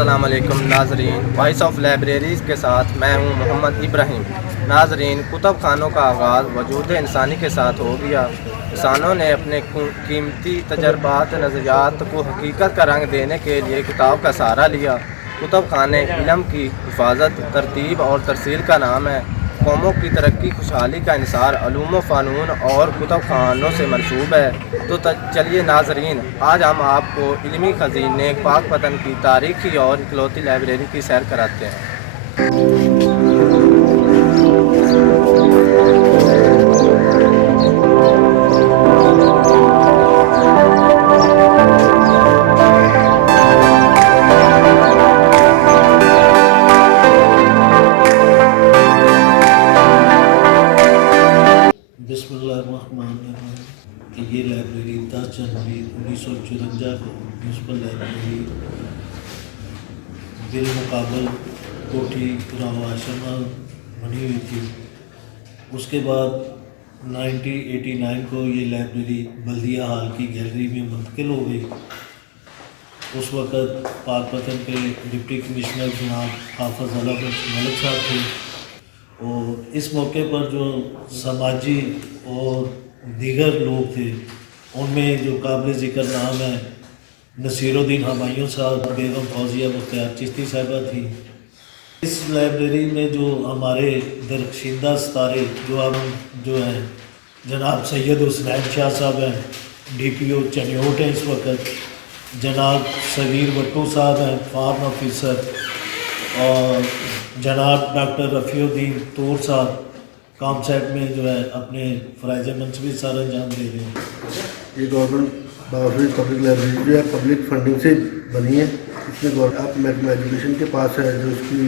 अस्सलाम वालेकुम नाजरीन, वॉइस ऑफ लाइब्रेरीज़ के साथ मैं हूं मोहम्मद इब्राहिम। नाजरीन, कुतुब खानों का आगाज़ वजूद इंसानी के साथ हो गया। इंसानों ने अपने कीमती तजर्बात नज़रियात को हकीकत का रंग देने के लिए किताब का सहारा लिया। कुतुब खाने इल्म की हिफाजत, तरतीब और तरसील का नाम है। कौमों की तरक्की खुशहाली का इंसार अलूम फ़ानून और कुतुब खानों से मनसूब है। तो चलिए नाजरीन, आज हम आपको इल्मी खजीने पाक वतन की तारीखी और इकलौती लाइब्रेरी की सैर कराते हैं। बिस्मिल्लाहिर्रहमानिर्रहीम कि ये लाइब्रेरी 10 जनवरी 1954 को म्यूनसिपल लाइब्रेरी बिलमुकाबल कोठी रावा शर्मा बनी हुई थी। उसके बाद 1989 को ये लाइब्रेरी बल्दिया हाल की गैलरी में मुंतकिल हो गई। उस वक़्त पाकपतन के डिप्टी कमिश्नर जनाब हाफिज़ अला मलिक साहब थे और इस मौके पर जो समाजी और दीगर लोग थे उनमें जो काबिल ज़िक्र नाम है नसीरुद्दीन हमायूं साहब, बेगम फौजिया मुख्तियार चिश्ती साहिबा थी। इस लाइब्रेरी में जो हमारे दरख्शिंदा सितारे जो हैं जनाब सैयद हुसनैन शाह साहब हैं, DPO चनियोट हैं इस वक्त, जनाब सगीर भट्टू साहब हैं फार्म ऑफिसर, और जनाब डॉक्टर रफ़ीउद्दीन तूर साहब काम सेट में जो है अपने फ़राइज़ मनसबी सारा अंजाम दे रहे हैं। ये गवर्नमेंट बावजूद पब्लिक लाइब्रेरी जो है पब्लिक फंडिंग से बनी है। इसमें आप महकमा एजुकेशन के पास है जो इसकी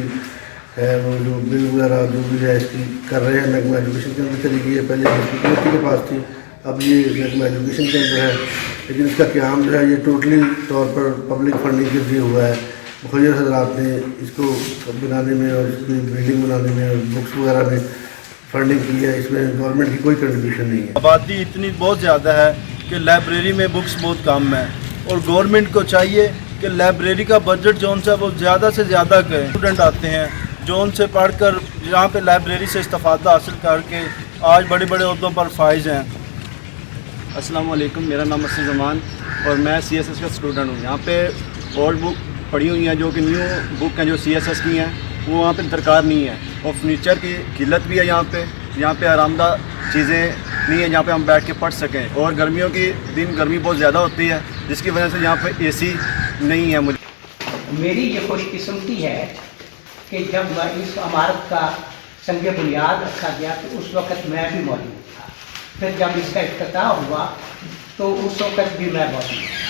है वो जो बिल वगैरह जो भी है इसकी कर रहे हैं। महकमा एजुकेशन के अंदर चली गई है, पहले कमेटी के पास थी, अब ये महकमा एजुकेशन के अंदर है। लेकिन इसका क्याम जो है ये टोटली तौर पर पब्लिक फंडिंग के लिए हुआ है। मुखर्र हजरात ने इसको बनाने में और इसकी बिल्डिंग बनाने में और बुक्स वगैरह में फंडिंग की है। इसमें गवर्नमेंट की कोई कंट्रीब्यूशन नहीं है। आबादी इतनी बहुत ज़्यादा है कि लाइब्रेरी में बुक्स बहुत कम है और गवर्नमेंट को चाहिए कि लाइब्रेरी का बजट जो उनसे वो ज़्यादा से ज़्यादा करें। स्टूडेंट आते हैं जो उनसे पढ़कर यहाँ पे लाइब्रेरी से इस्तेफ़ादा हासिल करके आज बड़े बड़े ओहदों पर फाइज हैं। अस्सलाम वालेकुम, मेरा नाम असद जमान और मैं CSS का स्टूडेंट हूँ। यहाँ पे ओल्ड बुक पड़ी हुई हैं जो कि न्यू बुक हैं जो CSS की हैं वो वहाँ पे दरकार नहीं है, और फर्नीचर की किल्लत भी है यहाँ पे आरामदा चीज़ें नहीं है जहाँ पे हम बैठ के पढ़ सकें, और गर्मियों की दिन गर्मी बहुत ज़्यादा होती है जिसकी वजह से यहाँ पे AC नहीं है। मेरी ये खुशकिस्मती है कि जब इस इमारत का संग बुनियाद रखा गया तो उस वक़्त मैं भी मौजूद था। फिर जब इसका इफ्तिताह हुआ तो उस वक़्त भी मैं मौजूद था।